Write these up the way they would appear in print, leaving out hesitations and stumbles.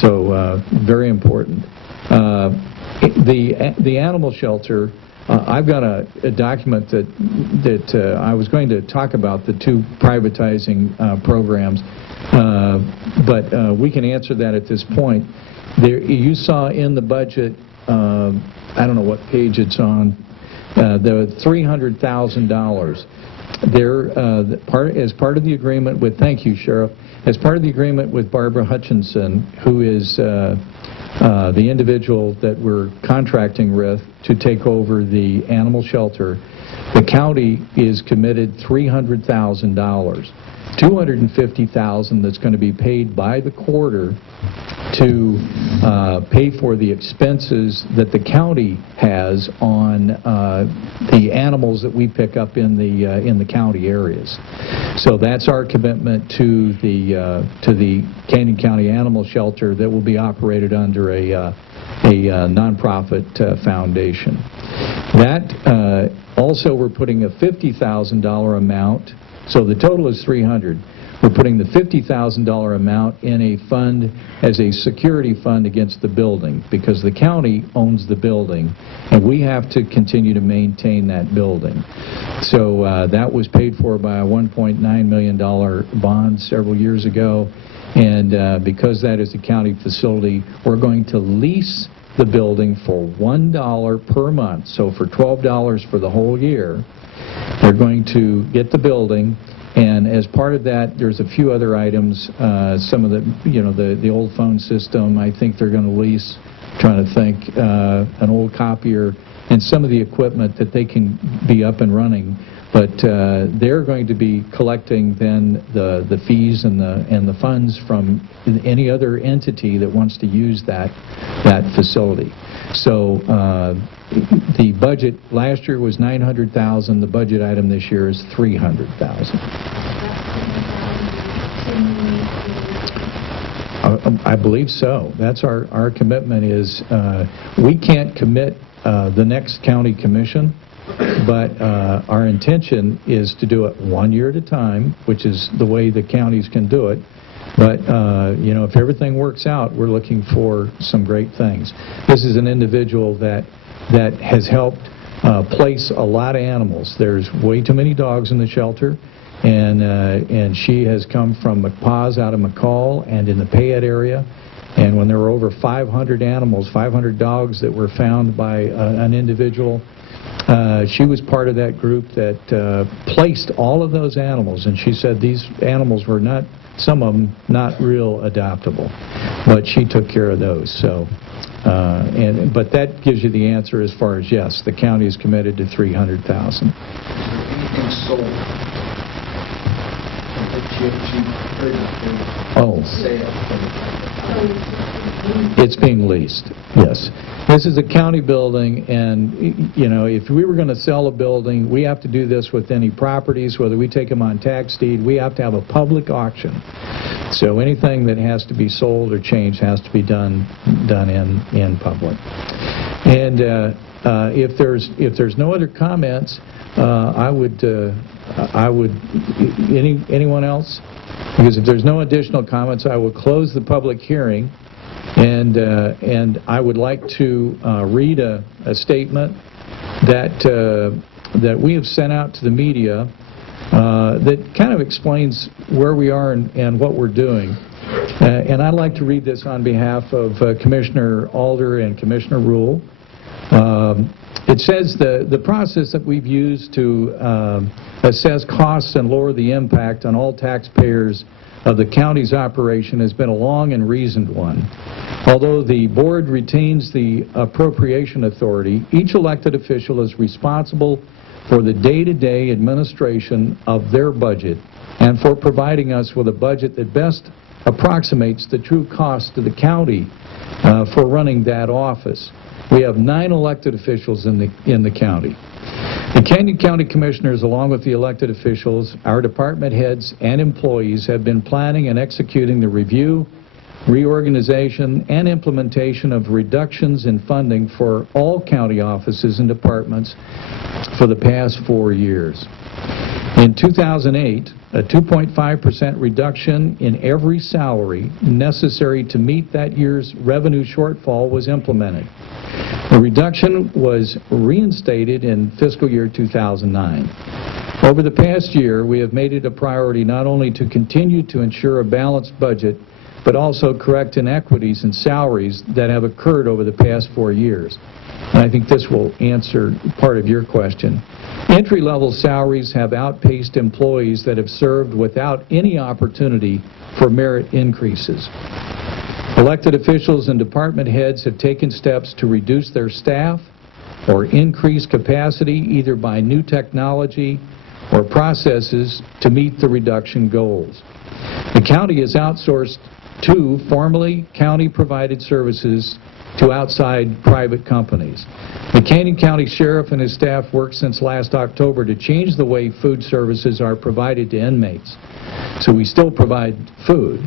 So very important. The animal shelter, I've got a document that I was going to talk about the two privatizing programs, but we can answer that at this point. You saw in the budget, I don't know what page it's on, the $300,000. As part of the agreement with, thank you, Sheriff, as part of the agreement with Barbara Hutchinson, who is the individual that we're contracting with to take over the animal shelter, the county is committed $300,000. $250,000 that's going to be paid by the quarter to pay for the expenses that the county has on the animals that we pick up in the county areas. So that's our commitment to the Canyon County Animal Shelter that will be operated under a nonprofit foundation. That also, we're putting a $50,000 amount. So the total is $300,000. We're putting the $50,000 amount in a fund as a security fund against the building, because the county owns the building and we have to continue to maintain that building. So that was paid for by a $1.9 million bond several years ago, and because that is a county facility, we're going to lease the building for $1 per month. So for $12 for the whole year, they're going to get the building, and as part of that, there's a few other items. Some of the old phone system, I think they're going to lease, trying to think, an old copier, and some of the equipment that they can be up and running. But they're going to be collecting then the fees and the funds from any other entity that wants to use that facility. So the budget last year was $900,000. The budget item this year is $300,000. I believe so. That's our commitment. Is we can't commit the next county commission, but our intention is to do it 1 year at a time, which is the way the counties can do it. But, if everything works out, we're looking for some great things. This is an individual that has helped place a lot of animals. There's way too many dogs in the shelter, and she has come from McPaws out of McCall and in the Payette area. And when there were over 500 animals, 500 dogs that were found by an individual, she was part of that group that placed all of those animals, and she said these animals were not, some of them, not real adoptable, but she took care of those. So, but that gives you the answer as far as yes, the county is committed to $300,000. Anything sold? Oh. It's being leased, yes. This is a county building, and, if we were going to sell a building, we have to do this with any properties, whether we take them on tax deed, we have to have a public auction. So anything that has to be sold or changed has to be done in public. And if there's no other comments, anyone else? Because if there's no additional comments, I will close the public hearing, and I would like to read a statement that we have sent out to the media that kind of explains where we are and what we're doing. And I'd like to read this on behalf of Commissioner Alder and Commissioner Rule. It says the process that we've used to assess costs and lower the impact on all taxpayers of the county's operation has been a long and reasoned one. Although the board retains the appropriation authority, each elected official is responsible for the day-to-day administration of their budget and for providing us with a budget that best approximates the true cost to the county for running that office. We have 9 elected officials in the county. The Canyon County Commissioners, along with the elected officials, our department heads, and employees, have been planning and executing the review, reorganization, and implementation of reductions in funding for all county offices and departments for the past 4 years. In 2008, a 2.5% reduction in every salary necessary to meet that year's revenue shortfall was implemented. The reduction was reinstated in fiscal year 2009. Over the past year, we have made it a priority not only to continue to ensure a balanced budget, but also correct inequities in salaries that have occurred over the past 4 years. And I think this will answer part of your question. Entry-level salaries have outpaced employees that have served without any opportunity for merit increases. Elected officials and department heads have taken steps to reduce their staff or increase capacity either by new technology or processes to meet the reduction goals. The county has outsourced 2 formerly county-provided services to outside private companies. The Canyon County Sheriff and his staff worked since last October to change the way food services are provided to inmates. So we still provide food,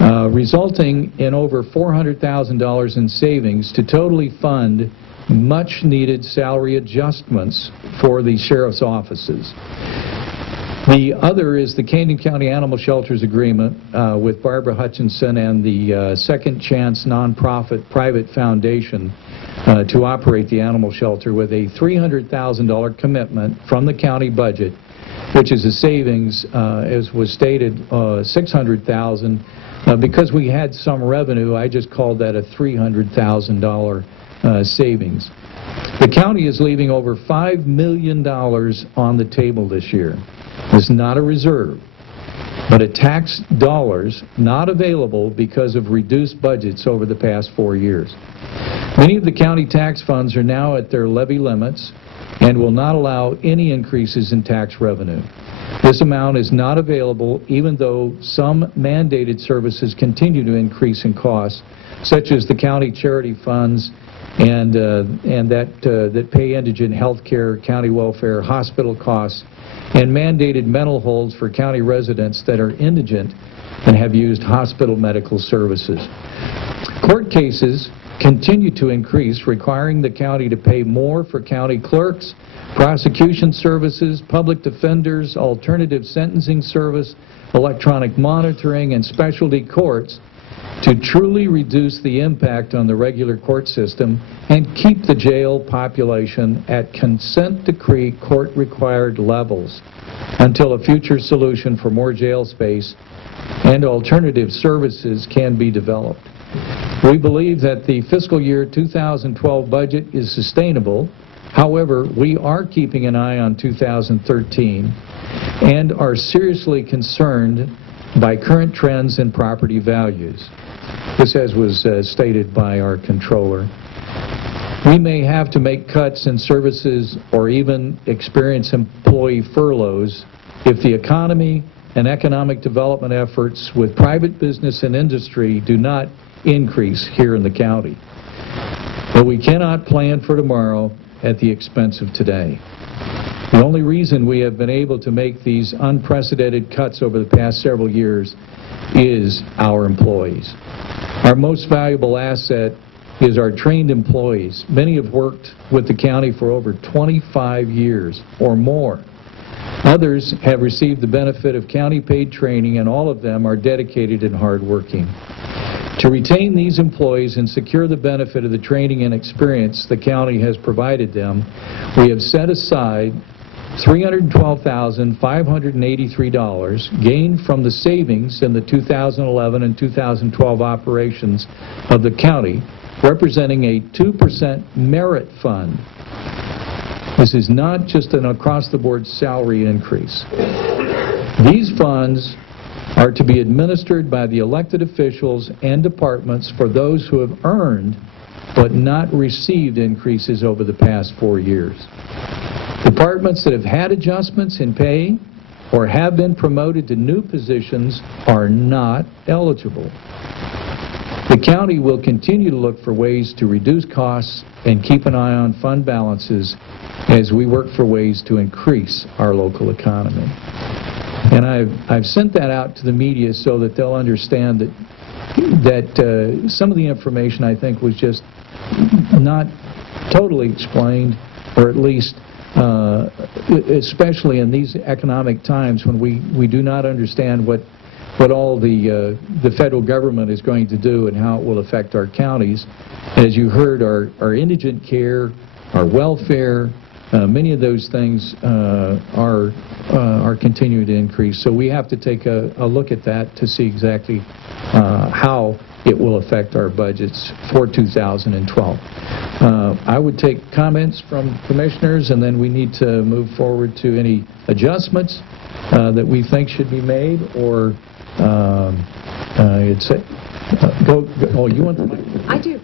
resulting in over $400,000 in savings to totally fund much-needed salary adjustments for the sheriff's offices. The other is the Canyon County Animal Shelters Agreement with Barbara Hutchinson and the Second Chance Nonprofit Private Foundation to operate the animal shelter with a $300,000 commitment from the county budget, which is a savings, as was stated, $600,000. Because we had some revenue, I just called that a $300,000 savings. The county is leaving over $5 million on the table this year. This is not a reserve, but a tax dollars not available because of reduced budgets over the past 4 years. Many of the county tax funds are now at their levy limits and will not allow any increases in tax revenue. This amount is not available even though some mandated services continue to increase in cost, such as the county charity funds and that pay indigent health care, county welfare, hospital costs, and mandated mental holds for county residents that are indigent and have used hospital medical services. Court cases continue to increase, requiring the county to pay more for county clerks, prosecution services, public defenders, alternative sentencing service, electronic monitoring, and specialty courts to truly reduce the impact on the regular court system and keep the jail population at consent decree court-required levels until a future solution for more jail space and alternative services can be developed. We believe that the fiscal year 2012 budget is sustainable. However, we are keeping an eye on 2013 and are seriously concerned by current trends in property values. This, as was stated by our controller. We may have to make cuts in services or even experience employee furloughs if the economy and economic development efforts with private business and industry do not increase here in the county. But we cannot plan for tomorrow at the expense of today. The only reason we have been able to make these unprecedented cuts over the past several years is our employees. Our most valuable asset is our trained employees. Many have worked with the county for over 25 years or more. Others have received the benefit of county-paid training, and all of them are dedicated and hardworking. To retain these employees and secure the benefit of the training and experience the county has provided them, we have set aside $312,583 gained from the savings in the 2011 and 2012 operations of the county, representing a 2% merit fund. This is not just an across-the-board salary increase. These funds are to be administered by the elected officials and departments for those who have earned but not received increases over the past 4 years. Departments that have had adjustments in pay or have been promoted to new positions are not eligible. The county will continue to look for ways to reduce costs and keep an eye on fund balances as we work for ways to increase our local economy. And I've sent that out to the media so that they'll understand that some of the information, I think, was just not totally explained, or at least especially in these economic times when we do not understand what all the federal government is going to do and how it will affect our counties. As you heard, our indigent care, our welfare, many of those things are continuing to increase. So we have to take a look at that to see exactly how it will affect our budgets for 2012. I would take comments from commissioners, and then we need to move forward to any adjustments that we think should be made, or oh, you want the mic? I do.